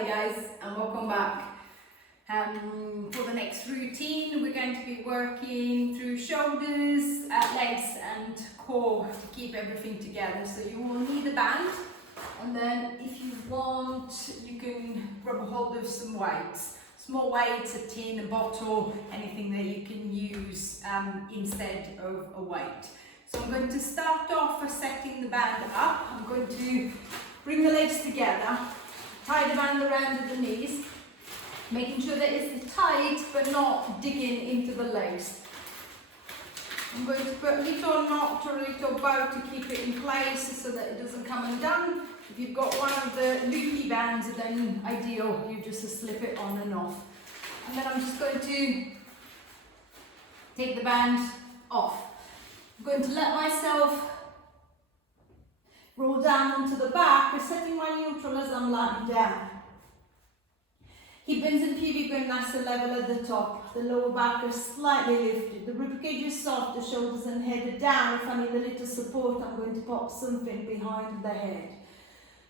Hi guys, and welcome back. For the next routine, we're going to be working through shoulders, legs and core to keep everything together. So you will need a band, and then if you want, you can grab a hold of some weights. Small weights, a tin, a bottle, anything that you can use instead of a weight. So I'm going to start off by setting the band up. I'm going to bring the legs together, tie the band around the knees, making sure that it's tight but not digging into the legs. I'm going to put a little knot or a little bow to keep it in place so that it doesn't come undone. If you've got one of the loopy bands, then ideal, you just slip it on and off. And then I'm just going to take the band off. I'm going to let myself roll down onto the back by setting my neutral as I'm lying down. Hip bones and pubic bone nice and level at the top. The lower back is slightly lifted. The ribcage is soft, the shoulders and head are down. If I need a little support, I'm going to pop something behind the head.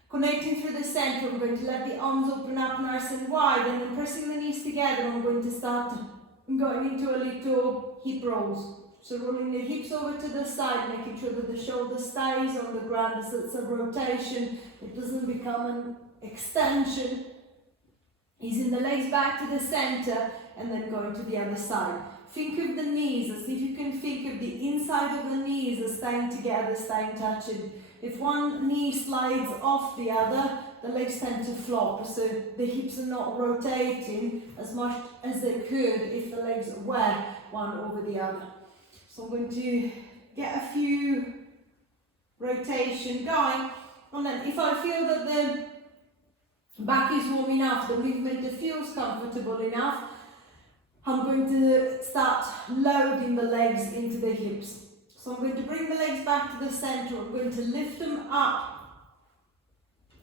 Connecting through the center, I'm going to let the arms open up nice and wide, and then pressing the knees together, I'm going to start going into a little hip rolls. So rolling the hips over to the side, making sure that the shoulder stays on the ground as it's a rotation. It doesn't become an extension. Easing the legs back to the center and then going to the other side. Think of the knees as if you can think of the inside of the knees as staying together, staying touching. If one knee slides off the other, the legs tend to flop, so the hips are not rotating as much as they could if the legs were one over the other. So I'm going to get a few rotation going, and then if I feel that the back is warm enough, the movement feels comfortable enough, I'm going to start loading the legs into the hips. So I'm going to bring the legs back to the center, I'm going to lift them up,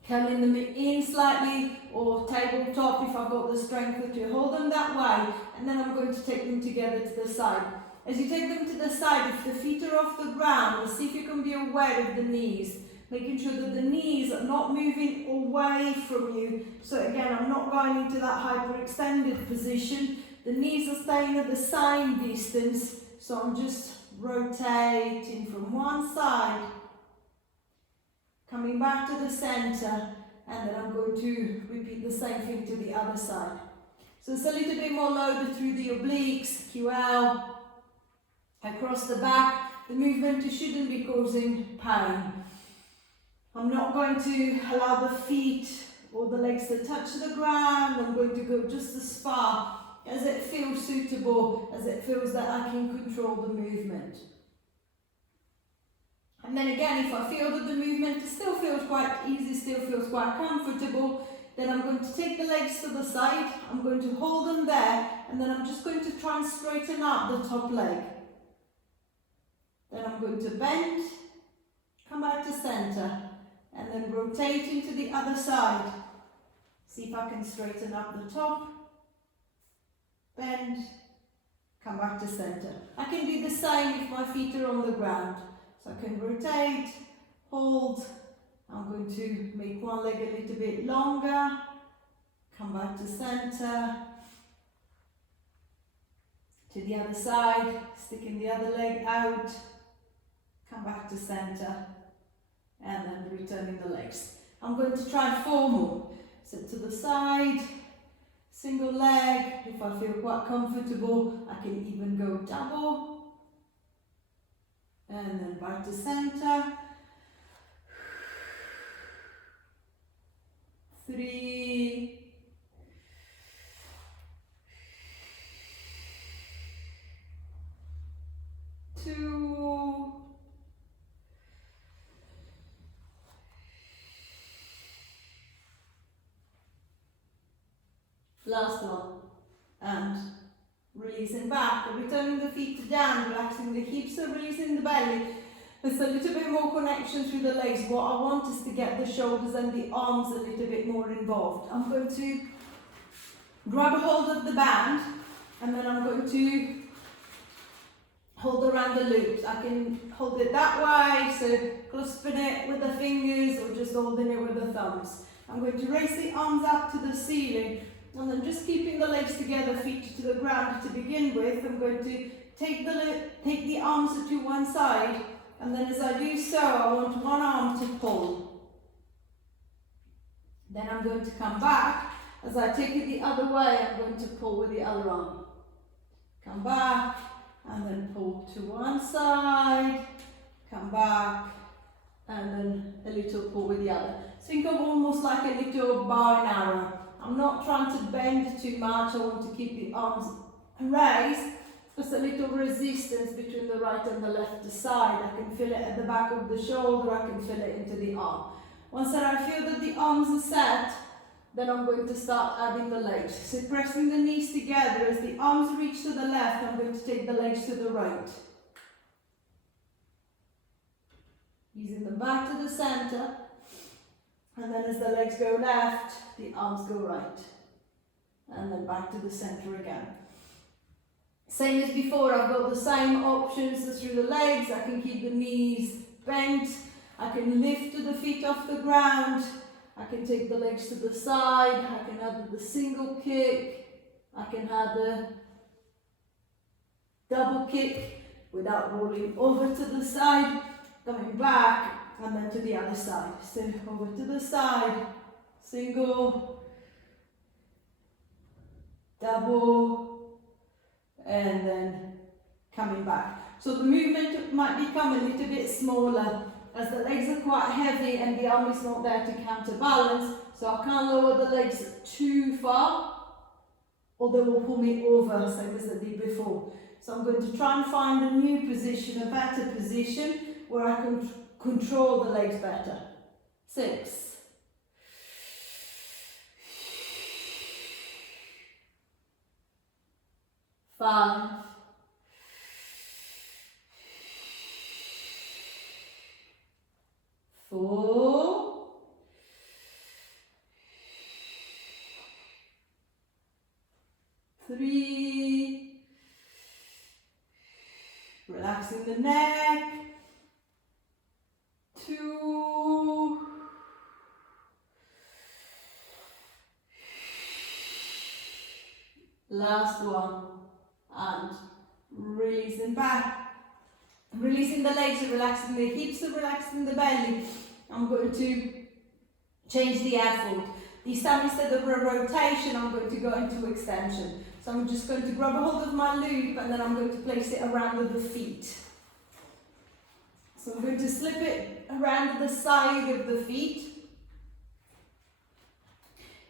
curling them in slightly or tabletop if I've got the strength to hold them that way, and then I'm going to take them together to the side. As you take them to the side, if the feet are off the ground, see if you can be aware of the knees, making sure that the knees are not moving away from you. So again, I'm not going into that hyperextended position. The knees are staying at the same distance, so I'm just rotating from one side, coming back to the center, and then I'm going to repeat the same thing to the other side. So it's a little bit more loaded through the obliques, QL, across the back. The movement shouldn't be causing pain. I'm not going to allow the feet or the legs to touch the ground. I'm going to go just as far as it feels suitable, as it feels that I can control the movement. And then again, if I feel that the movement still feels quite easy, still feels quite comfortable, then I'm going to take the legs to the side, I'm going to hold them there, and then I'm just going to try and straighten up the top leg. Then I'm going to bend, come back to center, and then rotate into the other side. See if I can straighten up the top, bend, come back to center. I can do the same if my feet are on the ground. So I can rotate, hold, I'm going to make one leg a little bit longer, come back to center, to the other side, sticking the other leg out, come back to center, and then returning the legs. I'm going to try 4 more. So to the side, single leg. If I feel quite comfortable, I can even go double. And then back to center. 3. 2. Last one, and releasing back, returning the feet down, relaxing the hips, and releasing the belly. There's a little bit more connection through the legs. What I want is to get the shoulders and the arms a little bit more involved. I'm going to grab a hold of the band, and then I'm going to hold around the loops. I can hold it that way, so clasping it with the fingers or just holding it with the thumbs. I'm going to raise the arms up to the ceiling, and then just keeping the legs together, feet to the ground to begin with. I'm going to take the arms to one side, and then as I do so, I want one arm to pull. Then I'm going to come back. As I take it the other way, I'm going to pull with the other arm. Come back, and then pull to one side, come back, and then a little pull with the other. Think of almost like a little bow and arrow. I'm not trying to bend too much, I want to keep the arms raised. Just a little resistance between the right and the left side. I can feel it at the back of the shoulder, I can feel it into the arm. Once that I feel that the arms are set, then I'm going to start adding the legs. So pressing the knees together, as the arms reach to the left, I'm going to take the legs to the right. Using them back to the center, and then as the legs go left, the arms go right. And then back to the center again. Same as before, I've got the same options as through the legs. I can keep the knees bent, I can lift the feet off the ground, I can take the legs to the side, I can add the single kick, I can add the double kick without rolling over to the side, coming back, and then to the other side. So over to the side, single, double, and then coming back. So the movement might become a little bit smaller as the legs are quite heavy and the arm is not there to counterbalance, so I can't lower the legs too far or they will pull me over, same as I did before. So I'm going to try and find a new position, a better position where I can control the legs better. 6. 5. 4. 3. Relaxing the neck. 2. Last one. And releasing back. Releasing the legs, relaxing the hips, relaxing the belly. I'm going to change the effort. This time, instead of a rotation, I'm going to go into extension. So I'm just going to grab a hold of my loop and then I'm going to place it around the feet. So I'm going to slip it around the side of the feet.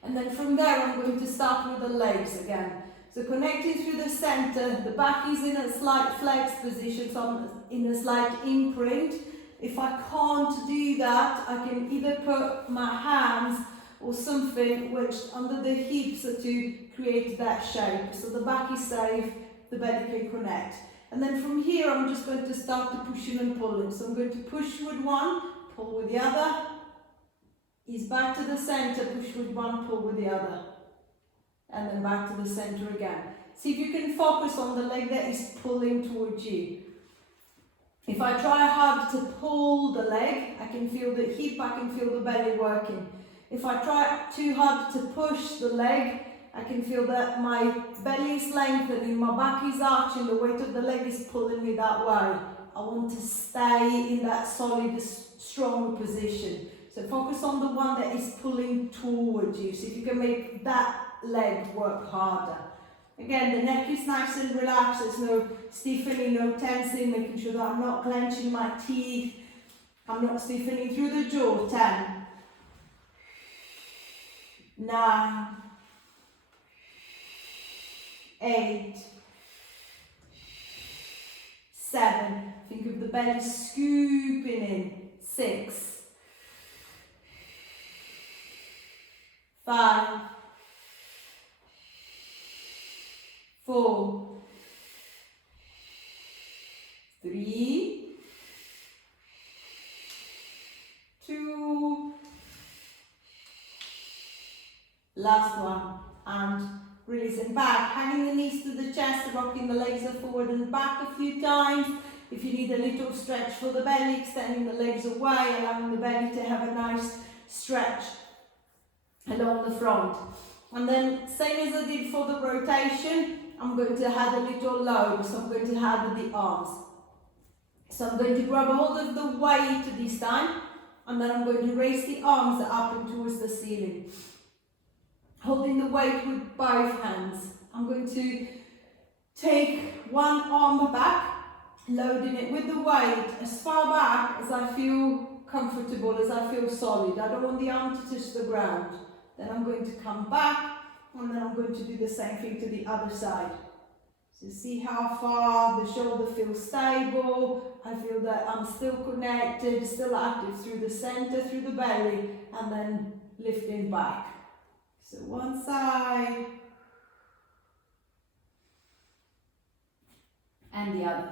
And then from there, I'm going to start with the legs again. So connecting through the center, the back is in a slight flex position, so I'm in a slight imprint. If I can't do that, I can either put my hands or something which under the hips to create that shape. So the back is safe, the belly can connect. And then from here, I'm just going to start to pushing and pulling. So I'm going to push with one, pull with the other. Ease back to the center, push with one, pull with the other. And then back to the center again. See if you can focus on the leg that is pulling towards you. If I try hard to pull the leg, I can feel the hip, I can feel the belly working. If I try too hard to push the leg, I can feel that my belly is lengthening, my back is arching, the weight of the leg is pulling me that way. I want to stay in that solid, strong position. So focus on the one that is pulling towards you. See if you can make that leg work harder. Again, the neck is nice and relaxed, there's no stiffening, no tensing, making sure that I'm not clenching my teeth, I'm not stiffening through the jaw. 10, 9, 8, 7, think of the belly scooping in. 6, 5, 4, 3, 2, last one, and releasing back, hanging the knees to the chest, rocking the legs forward and back a few times. If you need a little stretch for the belly, extending the legs away, allowing the belly to have a nice stretch along the front. And then same as I did for the rotation, I'm going to add a little load, so I'm going to add the arms. So I'm going to grab a hold of the weight this time, and then I'm going to raise the arms up and towards the ceiling. Holding the weight with both hands. I'm going to take one arm back, loading it with the weight as far back as I feel comfortable, as I feel solid. I don't want the arm to touch the ground. Then I'm going to come back, and then I'm going to do the same thing to the other side. So see how far the shoulder feels stable. I feel that I'm still connected, still active through the center, through the belly, and then lifting back. So one side and the other.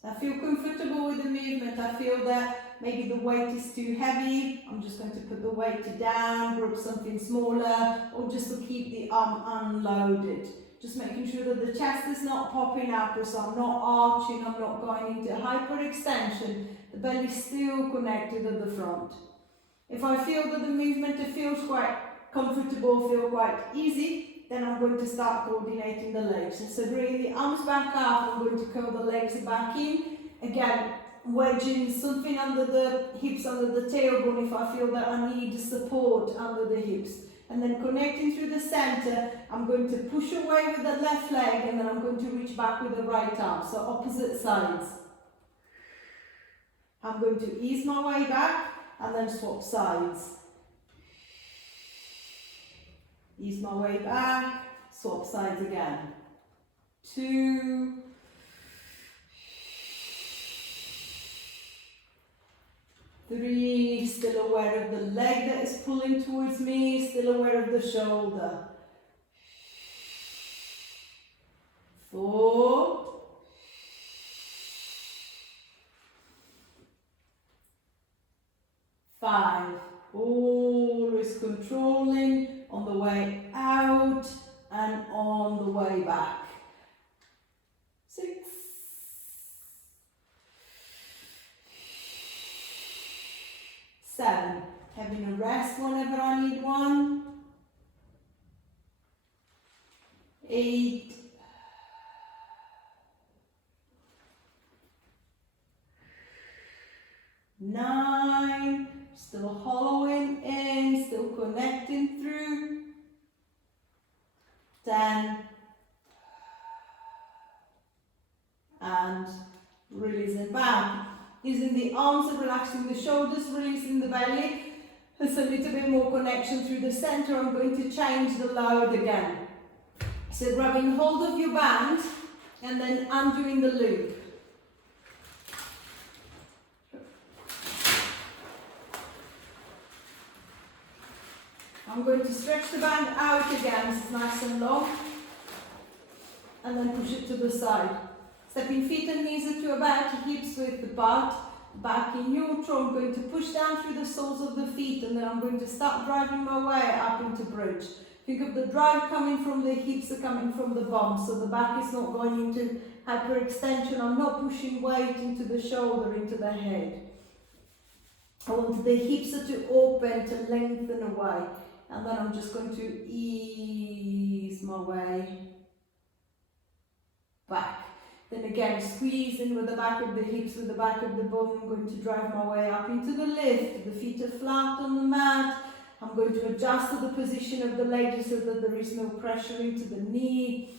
So I feel comfortable with the movement. I feel that maybe the weight is too heavy. I'm just going to put the weight down, grab something smaller, or just to keep the arm unloaded. Just making sure that the chest is not popping up, so I'm not arching, I'm not going into hyperextension. The belly is still connected at the front. If I feel that the movement feels quite comfortable, feel quite easy, then I'm going to start coordinating the legs. So bringing the arms back up, I'm going to curl the legs back in. Again, wedging something under the hips, under the tailbone if I feel that I need support under the hips. And then connecting through the center, I'm going to push away with the left leg, and then I'm going to reach back with the right arm. So opposite sides. I'm going to ease my way back and then swap sides. Ease my way back, swap sides again. 2, 3, still aware of the leg that is pulling towards me, still aware of the shoulder. 4, 5, always controlling on the way out and on the way back. 6, 7, having a rest whenever I need one. 8, 9, still hollowing in, still connecting through. 10, and releasing back. Using the arms and relaxing the shoulders, releasing the belly. There's a little bit more connection through the center. I'm going to change the load again. So grabbing hold of your band and then undoing the loop. I'm going to stretch the band out again, it's nice and long, and then push it to the side. Stepping feet and knees to about hips with the butt, back in neutral. I'm going to push down through the soles of the feet, and then I'm going to start driving my way up into bridge. Think of the drive coming from the hips or coming from the bum, so the back is not going into hyperextension. I'm not pushing weight into the shoulder, into the head. I want the hips to open, to lengthen away. And then I'm just going to ease my way back. Then again, squeezing with the back of the hips, with the back of the bone. I'm going to drive my way up into the lift. The feet are flat on the mat. I'm going to adjust to the position of the leg so that there is no pressure into the knee.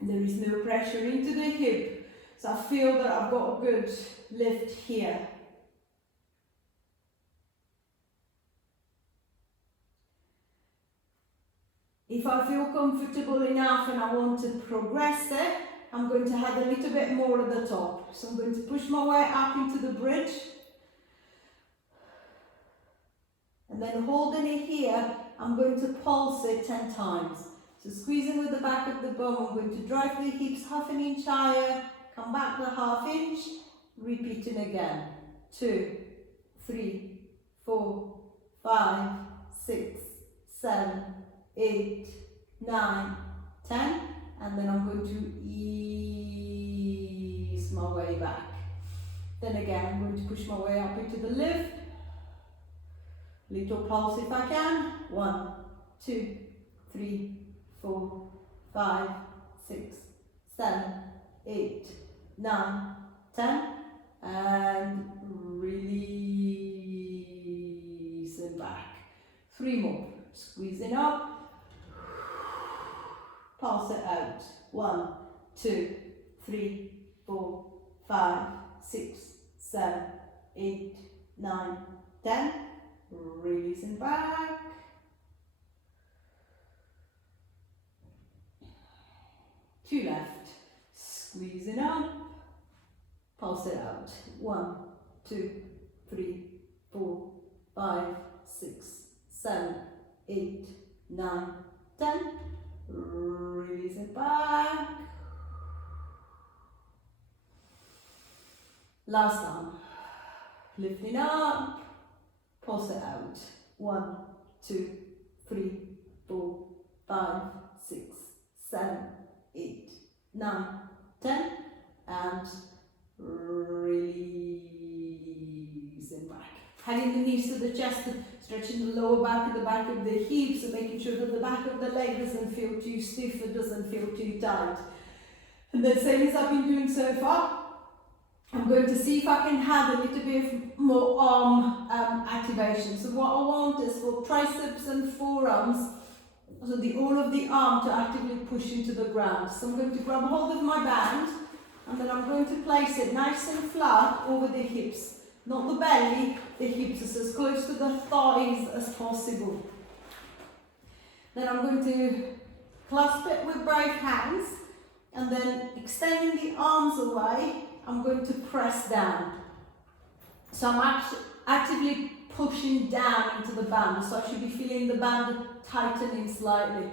And there is no pressure into the hip. So I feel that I've got a good lift here. If I feel comfortable enough and I want to progress it, I'm going to add a little bit more at the top. So I'm going to push my way up into the bridge. And then holding it here, I'm going to pulse it 10 times. So squeezing with the back of the bum, I'm going to drive the hips half an inch higher, come back the half inch, repeating again. 2, 3, 4, 5, 6, 7, 8, 9, 10, and then I'm going to ease my way back. Then again, I'm going to push my way up into the lift. Little pulse if I can. 1, 2, 3, 4, 5, 6, 7, 8, 9, 10. And release and back. 3 more. Squeezing up. Pulse it out. 1, 2, 3, 4, 5, 6, 7, 8, 9, 10. Releasing back. 2 left. Squeezing up. Pulse it out. 1, 2, 3, 4, 5, 6, 7, 8, 9, 10. Release it back. Last arm. Lifting up. Pulse it out. 1, 2, 3, 4, 5, 6, 7, 8, 9, 10. And releasing back. Heading the knees to the chest, stretching the lower back and the back of the hips, and making sure that the back of the leg doesn't feel too stiff, it doesn't feel too tight. And then same as I've been doing so far, I'm going to see if I can have a little bit more arm activation. So what I want is for triceps and forearms, so all of the arm to actively push into the ground. So I'm going to grab hold of my band, and then I'm going to place it nice and flat over the hips. Not the belly, the hips is as close to the thighs as possible. Then I'm going to clasp it with both hands, and then extending the arms away, I'm going to press down. So I'm actively pushing down into the band, so I should be feeling the band tightening slightly.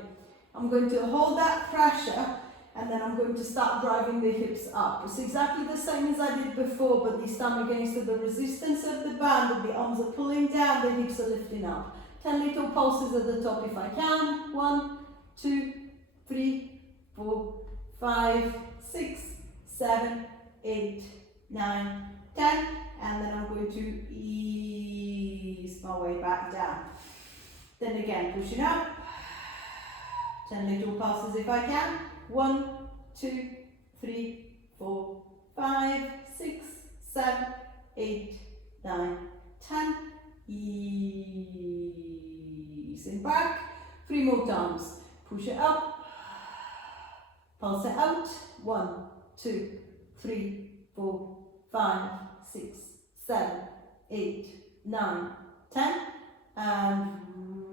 I'm going to hold that pressure, and then I'm going to start driving the hips up. It's exactly the same as I did before, but this time against the resistance of the band, and the arms are pulling down, the hips are lifting up. 10 little pulses at the top if I can. 1, 2, 3, 4, 5, 6, 7, 8, 9, 10. And then I'm going to ease my way back down. Then again, pushing up. 10 little pulses if I can. 1, 2, 3, 4, 5, 6, 7, 8, 9, 10. Easing back. 3 more times. Push it up. Pulse it out. 1, 2, 3, 4, 5, 6, 7, 8, 9, 10. And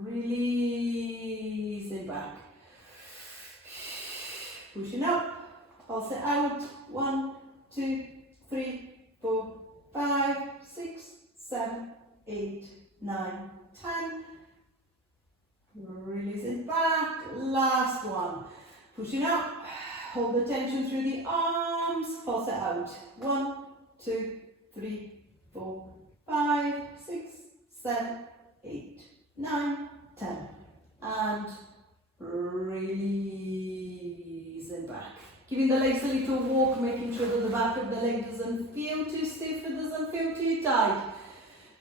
releasing back. Pushing up, pulse it out. 1, 2, 3, 4, 5, 6, 7, 8, 9, 10. Releasing back. Last one. Pushing up, hold the tension through the arms, pulse it out. 1, 2, 3, 4, 5, 6, 7, 8, 9, 10. And releasing back. Giving the legs a little walk, making sure that the back of the leg doesn't feel too stiff, it doesn't feel too tight.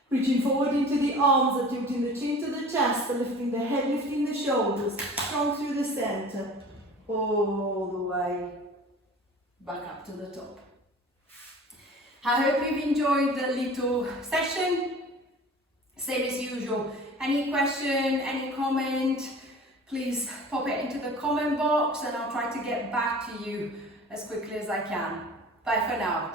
Reaching forward into the arms, tilting the chin to the chest, lifting the head, lifting the shoulders, strong through the center, all the way back up to the top. I hope you've enjoyed the little session. Same as usual, any question, any comment, please pop it into the comment box and I'll try to get back to you as quickly as I can. Bye for now.